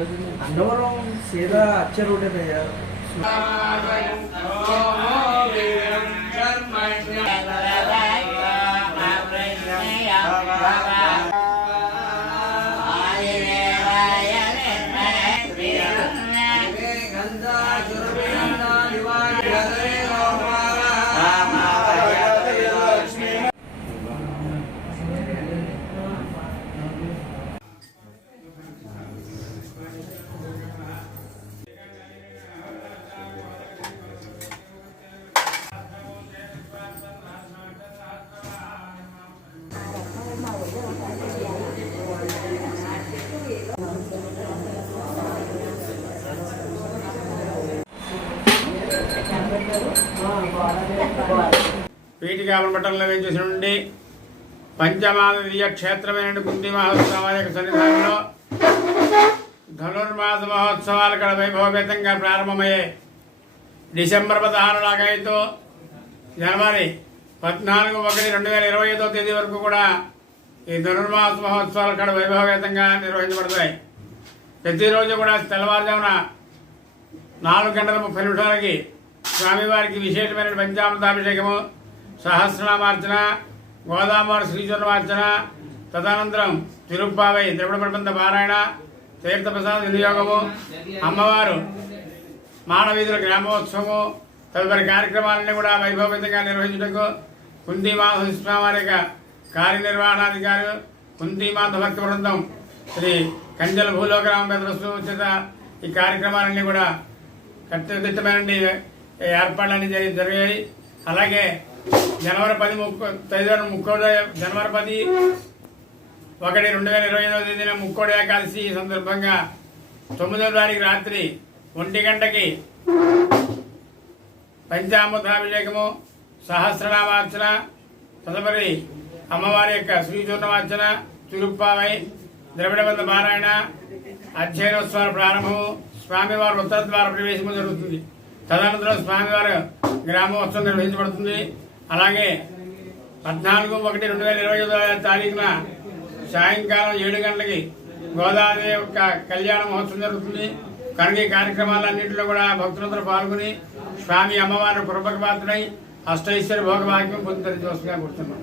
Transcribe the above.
అన్నవరం సీదా అచ్చే రోడ్డేనయ్యా. పీఠికాపురం పట్టణంలో వేయించేసినటువంటి పంచమాదీయ క్షేత్రమైన కుంతి మహోత్సవాల యొక్క సన్నిధానంలో ధనుర్మాస మహోత్సవాలు ఇక్కడ వైభవపేతంగా ప్రారంభమయ్యాయి. డిసెంబర్ 16 లాగాయితో జనవరి 14/1/2025 తేదీ వరకు కూడా ఈ ధనుర్మాస మహోత్సవాలు ఇక్కడ వైభవపేతంగా నిర్వహించబడతాయి. ప్రతిరోజు కూడా తెల్లవారుజామున 4:30 స్వామివారికి విశేషమైన పంచామృతాభిషేకము, సహస్రనామార్చన, గోదావరి శ్రీచూర్ణమార్చన, తదనంతరం తిరుప్పావై ద్రవిడ ప్రబంధ పారాయణ, తీర్థప్రసాద వినియోగము, అమ్మవారు మానవీధుల గ్రామోత్సవము తదుపరి కార్యక్రమాలన్నీ కూడా వైభవపేతంగా నిర్వహించుటకు కుంతిమాత స్వామివారి యొక్క కార్యనిర్వహణాధికారి కుంతిమాత భక్తి బృందం శ్రీ కంచెల భూలోక రామభద్రస్వామి ఉచిత ఈ కార్యక్రమాలన్నీ కూడా కట్టుదిట్టమైన ఏర్పాట్లన్నీ జరిగాయి. అలాగే జనవరి 10/1/2025 తేదీన ముక్కోడి ఏకాదశి సందర్భంగా 9వ తారీఖు రాత్రి 1 గంటకి పంచామృతాభిషేకము, సహస్రనామార్చన, తదుపరి అమ్మవారి యొక్క శ్రీచూర్ణమార్చన, తిరుప్పావై ద్రవిడబంధ పారాయణ, అధ్యయనోత్సవాల ప్రారంభము, స్వామివారి ఉత్తర ద్వార ప్రవేశము జరుగుతుంది. తదనంతరం స్వామివారి గ్రామోత్సవం నిర్వహించబడుతుంది. అలాగే 14/1/2025 తారీఖున సాయంకాలం 7 గంటలకి గోదావరి యొక్క కళ్యాణ మహోత్సవం జరుగుతుంది. కనుక ఈ కార్యక్రమాలన్నింటిలో కూడా భక్తులందరూ పాల్గొని స్వామి అమ్మవారి కృపకు పాత్రై అష్టైశ్వర్య భోగభాగ్యం పొందుతూ చూస్తున్నా కూర్చున్నాం.